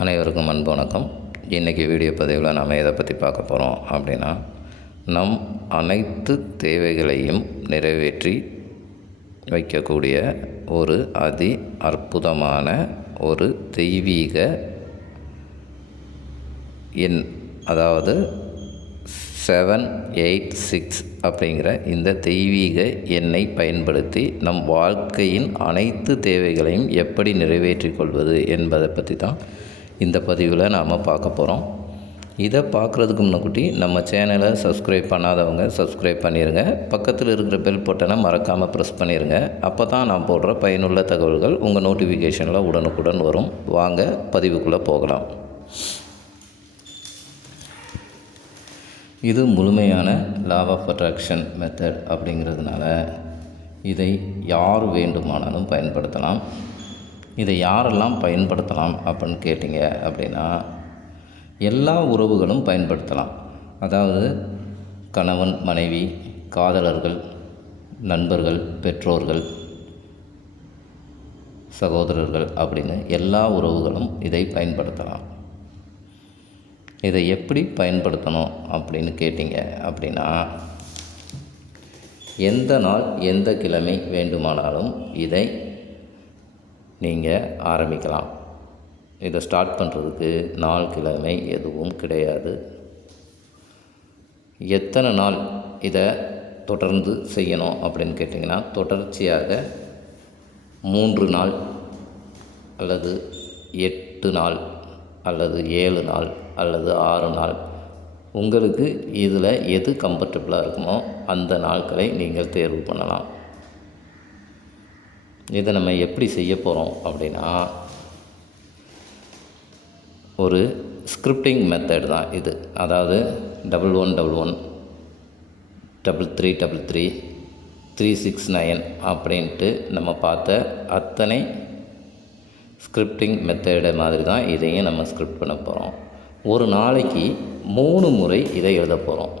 அனைவருக்கும் அன்பு வணக்கம். இன்றைக்கி வீடியோ பதிவில் நாம் எதை பற்றி பார்க்க போகிறோம் அப்படின்னா, நம் அனைத்து தேவைகளையும் நிறைவேற்றி வைக்கக்கூடிய ஒரு அதி அற்புதமான ஒரு தெய்வீக எண், அதாவது 786 அப்படிங்கிற இந்த தெய்வீக எண்ணை பயன்படுத்தி நம் வாழ்க்கையின் அனைத்து தேவைகளையும் எப்படி நிறைவேற்றிக் கொள்வது என்பதை பற்றி தான் இந்த பதிவில் நாம் பார்க்க போகிறோம். இதை பார்க்குறதுக்கு முன்னாடி நம்ம சேனலை சப்ஸ்கிரைப் பண்ணாதவங்க சப்ஸ்கிரைப் பண்ணிடுங்க. பக்கத்தில் இருக்கிற பெல் பட்டனை மறக்காமல் ப்ரெஸ் பண்ணிடுங்க. அப்போ தான் நான் போடுற பயனுள்ள தகவல்கள் உங்கள் நோட்டிஃபிகேஷனில் உடனுக்குடன் வரும். வாங்க பதிவுக்குள்ளே போகலாம். இது முழுமையான லா ஆஃப் அட்ராக்ஷன் மெத்தட் அப்படிங்கிறதுனால இதை யார் வேண்டுமானாலும் பயன்படுத்தலாம். இதை யாரெல்லாம் பயன்படுத்தலாம் அப்படின்னு கேட்டிங்க அப்படின்னா, எல்லா உறவுகளும் பயன்படுத்தலாம். அதாவது கணவன் மனைவி, காதலர்கள், நண்பர்கள், பெற்றோர்கள், சகோதரர்கள் அப்படின்னு எல்லா உறவுகளும் இதை பயன்படுத்தலாம். இதை எப்படி பயன்படுத்தணும் அப்படின்னு கேட்டிங்க அப்படின்னா, எந்த நாள் எந்த கிழமை வேண்டுமானாலும் இதை நீங்கள் ஆரம்பிக்கலாம். இதை ஸ்டார்ட் பண்ணுறதுக்கு நாள் கிழமை எதுவும் கிடையாது. எத்தனை நாள் இதை தொடர்ந்து செய்யணும் அப்படின்னு கேட்டிங்கன்னா, தொடர்ச்சியாக 3 நாள் அல்லது 8 நாள் அல்லது 7 நாள் அல்லது 6 நாள், உங்களுக்கு இதில் எது கம்ஃபர்டபுளாக இருக்குமோ அந்த நாட்களை நீங்கள் தேர்வு பண்ணலாம். இதை நம்ம எப்படி செய்ய போகிறோம் அப்படின்னா, ஒரு ஸ்கிரிப்டிங் மெத்தட் தான் இது. அதாவது 1111 3333 369 அப்படின்ட்டு நம்ம பார்த்த அத்தனை ஸ்கிரிப்டிங் மெத்தடு மாதிரி தான் இதையும் நம்ம ஸ்கிரிப்ட் பண்ண போகிறோம். ஒரு நாளைக்கு 3 முறை இதை எழுத போகிறோம்.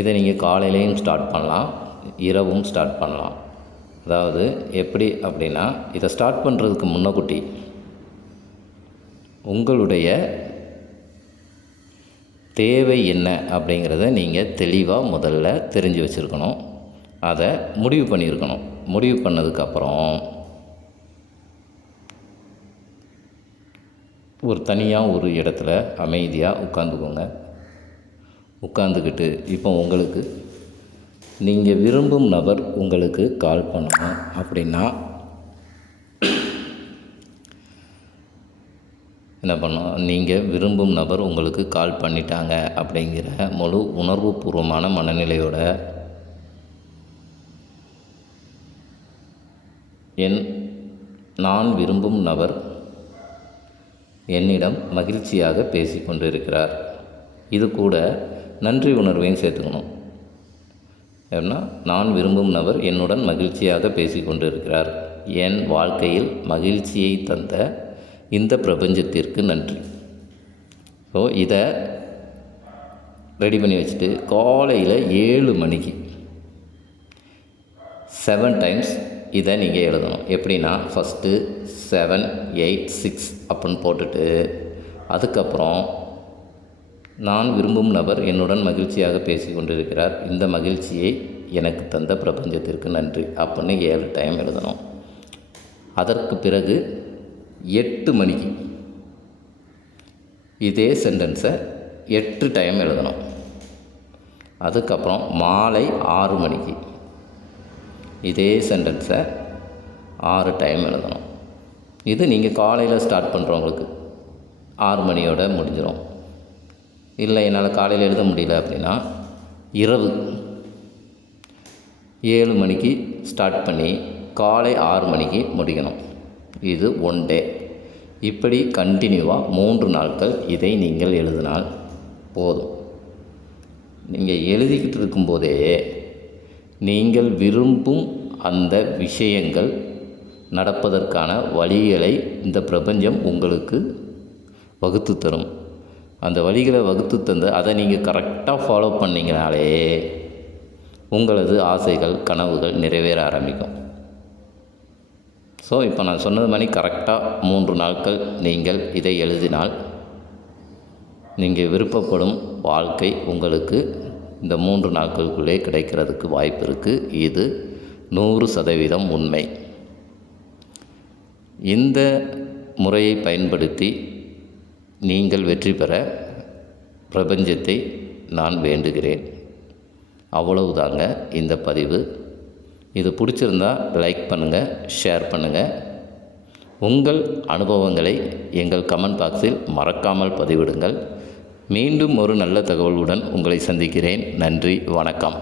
இதை நீங்கள் காலையிலையும் ஸ்டார்ட் பண்ணலாம், இரவும் ஸ்டார்ட் பண்ணலாம். அதாவது எப்படி அப்படின்னா, இதை ஸ்டார்ட் பண்ணுறதுக்கு முன்னக்கூட்டி உங்களுடைய தேவை என்ன அப்படிங்கிறத நீங்கள் தெளிவாக முதல்ல தெரிஞ்சு வச்சுருக்கணும். அதை முடிவு பண்ணியிருக்கணும். முடிவு பண்ணதுக்கப்புறம் ஒரு தனியாக ஒரு இடத்துல அமைதியாக உட்காந்துக்கோங்க. உட்காந்துக்கிட்டு இப்போ உங்களுக்கு நீங்கள் விரும்பும் நபர் உங்களுக்கு கால் பண்ணணும் அப்படின்னா என்ன பண்ணணும், நீங்கள் விரும்பும் நபர் உங்களுக்கு கால் பண்ணிட்டாங்க அப்படிங்கிற முழு உணர்வுபூர்வமான மனநிலையோட நான் விரும்பும் நபர் என்னிடம் மகிழ்ச்சியாக பேசி கொண்டிருக்கிறார். இது கூட நன்றி உணர்வையும் சேர்த்துக்கணும். ஏன்னா, நான் விரும்பும் நபர் என்னுடன் மகிழ்ச்சியாக பேசி கொண்டிருக்கிறார். என் வாழ்க்கையில் மகிழ்ச்சியை தந்த இந்த பிரபஞ்சத்திற்கு நன்றி. ஸோ இதை ரெடி பண்ணி வச்சுட்டு காலையில் 7 மணிக்கு 7 டைம்ஸ் இதை நீங்கள் எழுதணும். எப்படின்னா, ஃபஸ்ட்டு 786 அப்படின்னு போட்டுட்டு, அதுக்கப்புறம் நான் விரும்பும் நபர் என்னுடன் மகிழ்ச்சியாக பேசி கொண்டிருக்கிறார், இந்த மகிழ்ச்சியை எனக்கு தந்த பிரபஞ்சத்திற்கு நன்றி அப்படின்னு 7 டைம் எழுதணும். அதற்கு பிறகு 8 மணிக்கு இதே சென்டென்ஸை 8 டைம் எழுதணும். அதுக்கப்புறம் மாலை 6 மணிக்கு இதே சென்டென்ஸை 6 டைம் எழுதணும். இது நீங்கள் காலையில் ஸ்டார்ட் பண்ணுறவங்களுக்கு 6 மணியோட முடிஞ்சிடும். இல்லை என்னால் காலையில் எழுத முடியல அப்படின்னா இரவு 7 மணிக்கு ஸ்டார்ட் பண்ணி காலை 6 மணிக்கு முடிக்கணும். இது 1 டே. இப்படி கண்டினியூவாக 3 நாட்கள் இதை நீங்கள் எழுதினால் போதும். நீங்கள் எழுதிக்கிட்டு இருக்கும்போதே நீங்கள் விரும்பும் அந்த விஷயங்கள் நடப்பதற்கான வழிகளை இந்த பிரபஞ்சம் உங்களுக்கு வகுத்து தரும். அந்த வழிகளை வகுத்து தந்து அதை நீங்கள் கரெக்டாக ஃபாலோ பண்ணிங்கனாலே உங்களது ஆசைகள் கனவுகள் நிறைவேற ஆரம்பிக்கும். ஸோ இப்போ நான் சொன்னது மாதிரி கரெக்டாக 3 நாட்கள் நீங்கள் இதை எழுதினால் நீங்கள் விருப்பப்படும் வாழ்க்கை உங்களுக்கு இந்த 3 நாட்களுக்குள்ளே கிடைக்கிறதுக்கு வாய்ப்பு இருக்குது. இது 100% உண்மை. இந்த முறையை பயன்படுத்தி நீங்கள் வெற்றி பெற பிரபஞ்சத்தை நான் வேண்டுகிறேன். அவ்வளவுதாங்க இந்த பதிவு. இது பிடிச்சிருந்தா லைக் பண்ணுங்கள், ஷேர் பண்ணுங்கள். உங்கள் அனுபவங்களை எங்கள் கமெண்ட் பாக்ஸில் மறக்காமல் பதிவிடுங்கள். மீண்டும் ஒரு நல்ல தகவலுடன் உங்களை சந்திக்கிறேன். நன்றி, வணக்கம்.